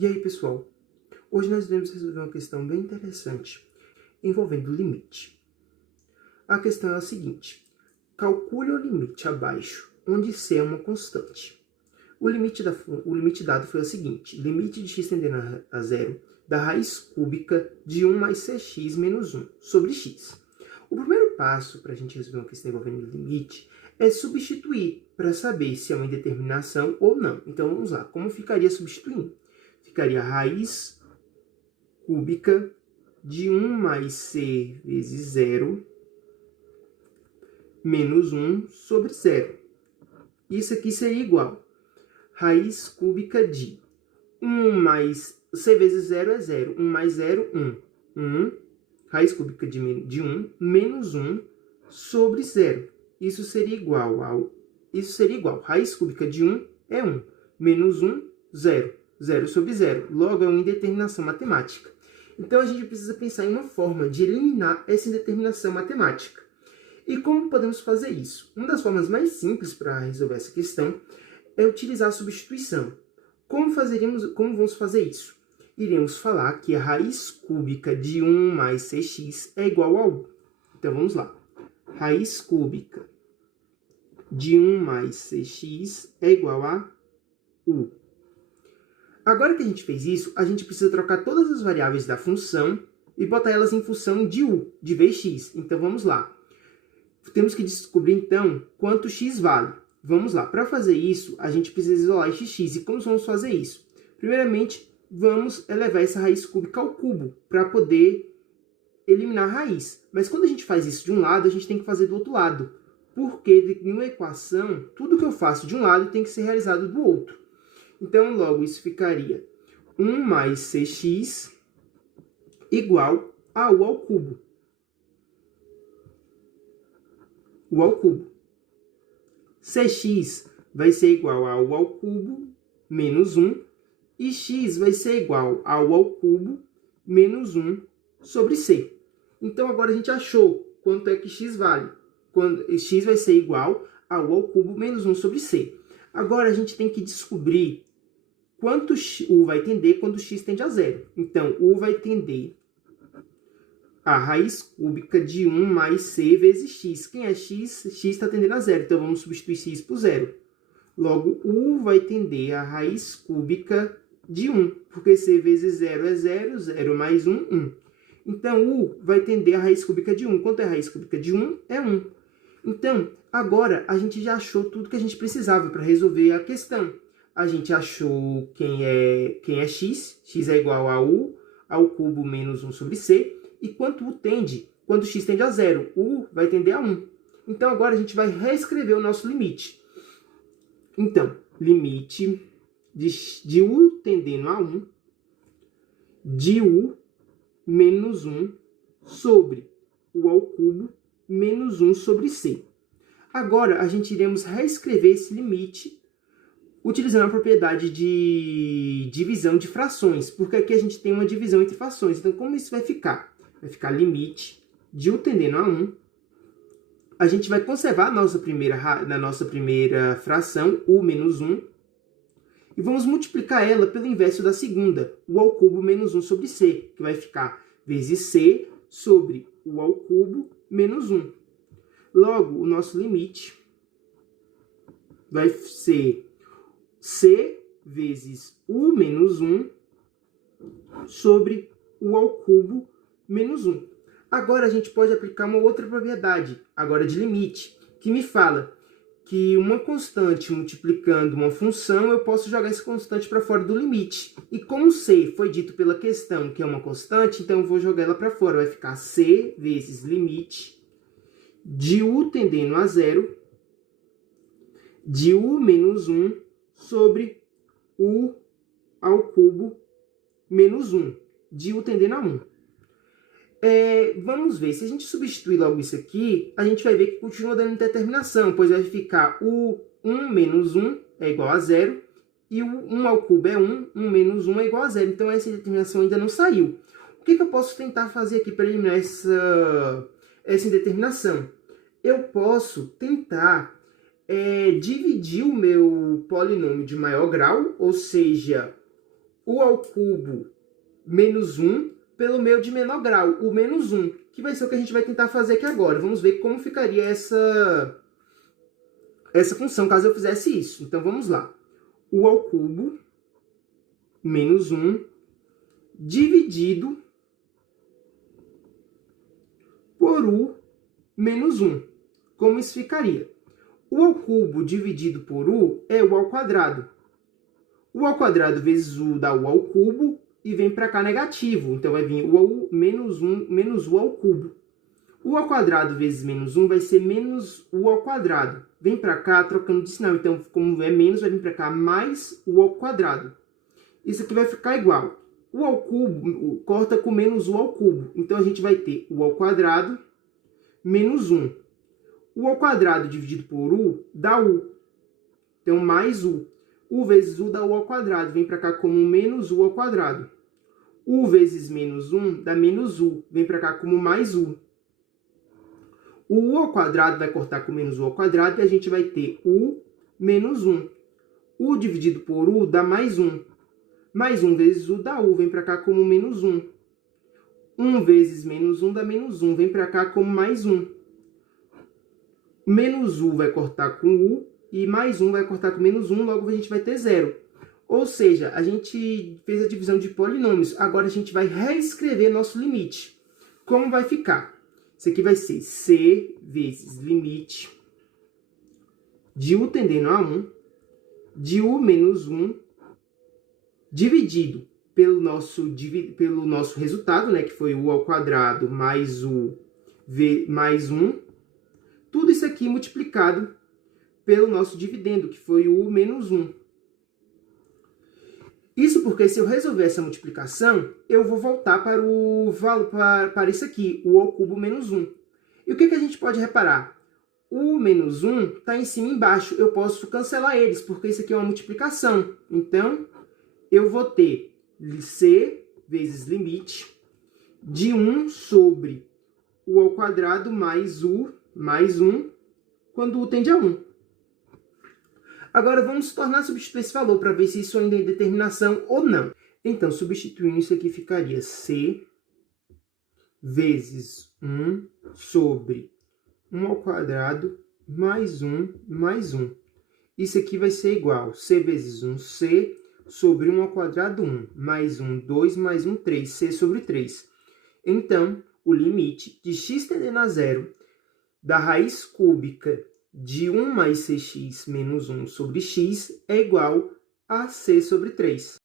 E aí, pessoal? Hoje nós iremos resolver uma questão bem interessante envolvendo limite. A questão é a seguinte: calcule o limite abaixo, onde C é uma constante. O limite dado foi o seguinte: limite de x tendendo a zero da raiz cúbica de 1 mais cx menos 1 sobre x. O primeiro passo para a gente resolver uma questão envolvendo limite é substituir para saber se é uma indeterminação ou não. Então vamos lá, como ficaria substituindo? Ficaria raiz cúbica de 1 mais c vezes 0 menos 1 sobre 0. Isso aqui seria igual raiz cúbica de 1 mais c vezes 0 é 0. 1 mais 0, 1. 1. Raiz cúbica de 1 menos 1 sobre 0. Isso seria igual raiz cúbica de 1 é 1. Menos 1, 0. 0 sobre 0. Logo, é uma indeterminação matemática. Então, a gente precisa pensar em uma forma de eliminar essa indeterminação matemática. E como podemos fazer isso? Uma das formas mais simples para resolver essa questão é utilizar a substituição. Como vamos fazer isso? Iremos falar que a raiz cúbica de 1 mais cx é igual a 1. Então, vamos lá. Raiz cúbica de 1 mais cx é igual a u. Agora que a gente fez isso, a gente precisa trocar todas as variáveis da função e botar elas em função de u, de vx. Então, vamos lá. Temos que descobrir, então, quanto x vale. Vamos lá. Para fazer isso, a gente precisa isolar este x. E como vamos fazer isso? Primeiramente, vamos elevar essa raiz cúbica ao cubo para poder eliminar a raiz. Mas quando a gente faz isso de um lado, a gente tem que fazer do outro lado. Porque em uma equação, tudo que eu faço de um lado tem que ser realizado do outro. Então, logo, isso ficaria 1 mais cx igual a u ao cubo. U ao cubo. Cx vai ser igual a u ao cubo menos 1. E x vai ser igual a u ao cubo menos 1 sobre c. Então, agora a gente achou quanto é que x vale. X vai ser igual a u ao cubo menos 1 sobre c. Agora, a gente tem que descobrir quanto u vai tender quando x tende a zero. Então, u vai tender a raiz cúbica de 1 mais c vezes x. Quem é x? X está tendendo a zero. Então, vamos substituir x por zero. Logo, u vai tender a raiz cúbica de 1. Porque c vezes 0 é 0. 0 mais 1, 1. Então, u vai tender a raiz cúbica de 1. Quanto é a raiz cúbica de 1? É 1. Então, agora, a gente já achou tudo que a gente precisava para resolver a questão. A gente achou quem é x. X é igual a u ao cubo menos 1 sobre c. E quanto u tende quando x tende a 0? U vai tender a 1. Então, agora a gente vai reescrever o nosso limite. Então, limite de u tendendo a 1 de u menos 1 sobre u ao cubo menos 1 sobre c. Agora, a gente iremos reescrever esse limite utilizando a propriedade de divisão de frações, porque aqui a gente tem uma divisão entre frações. Então, como isso vai ficar? Vai ficar limite de u tendendo a 1. A gente vai conservar na nossa primeira fração, u menos 1, e vamos multiplicar ela pelo inverso da segunda, u ao cubo menos 1 sobre c, que vai ficar vezes c sobre u ao cubo menos 1. Logo, o nosso limite vai ser c vezes u menos 1 sobre u ao cubo menos 1. Agora, a gente pode aplicar uma outra propriedade, agora de limite, que me fala que uma constante multiplicando uma função, eu posso jogar essa constante para fora do limite. E como c foi dito pela questão que é uma constante, então eu vou jogar ela para fora. Vai ficar c vezes limite de u tendendo a 0 de u menos 1 sobre u ao cubo menos 1, de u tendendo a 1. Vamos ver, se a gente substituir logo isso aqui, a gente vai ver que continua dando indeterminação, pois vai ficar o 1 menos 1 é igual a 0, e o 1 ao cubo é 1, 1 menos 1 é igual a 0. Então, essa indeterminação ainda não saiu. O que eu posso tentar fazer aqui para eliminar essa indeterminação? Eu posso tentar dividir o meu polinômio de maior grau, ou seja, U ao cubo menos 1 pelo meio de menor grau, o menos 1, que vai ser o que a gente vai tentar fazer aqui agora. Vamos ver como ficaria essa função caso eu fizesse isso. Então, vamos lá. U ao cubo menos 1 dividido por U menos 1. Como isso ficaria? U ao cubo dividido por U é U ao quadrado. U ao quadrado vezes U dá U ao cubo e vem para cá negativo. Então, vai vir U ao menos 1 menos U ao cubo. U ao quadrado vezes menos 1 vai ser menos U ao quadrado. Vem para cá trocando de sinal. Então, como é menos, vai vir para cá mais U ao quadrado. Isso aqui vai ficar igual. U ao cubo corta com menos U ao cubo. Então, a gente vai ter U ao quadrado menos 1. U ao quadrado dividido por U dá U. Então, mais U. U vezes U dá U ao quadrado. Vem para cá como menos U ao quadrado. U vezes menos 1 dá menos U. Vem para cá como mais U. O U ao quadrado vai cortar com menos U ao quadrado e a gente vai ter U menos 1. U dividido por U dá mais 1. Mais 1 vezes U dá U. Vem para cá como menos 1. 1 vezes menos 1 dá menos 1. Vem para cá como mais 1. Menos U vai cortar com U e mais 1 vai cortar com menos 1. Logo, a gente vai ter 0. Ou seja, a gente fez a divisão de polinômios. Agora, a gente vai reescrever nosso limite. Como vai ficar? Isso aqui vai ser C vezes limite de U tendendo a 1, de U menos 1, dividido pelo nosso resultado, né, que foi U ao quadrado mais U mais 1. Tudo isso aqui multiplicado pelo nosso dividendo, que foi U menos 1. Isso porque, se eu resolver essa multiplicação, eu vou voltar para isso aqui, U ao cubo menos 1. E o que a gente pode reparar? U menos 1 está em cima e embaixo. Eu posso cancelar eles, porque isso aqui é uma multiplicação. Então, eu vou ter C vezes limite de 1 sobre U ao quadrado mais U mais 1, quando U tende a 1. Agora, vamos tornar a substituir esse valor para ver se isso ainda é determinação ou não. Então, substituindo isso aqui, ficaria C vezes 1 sobre 1 ao quadrado mais 1 mais 1. Isso aqui vai ser igual a C vezes 1, C sobre 1 ao quadrado, 1, mais 1, 2, mais 1, 3, C sobre 3. Então, o limite de x tendendo a 0 da raiz cúbica de 1 mais cx menos 1 sobre x é igual a c sobre 3.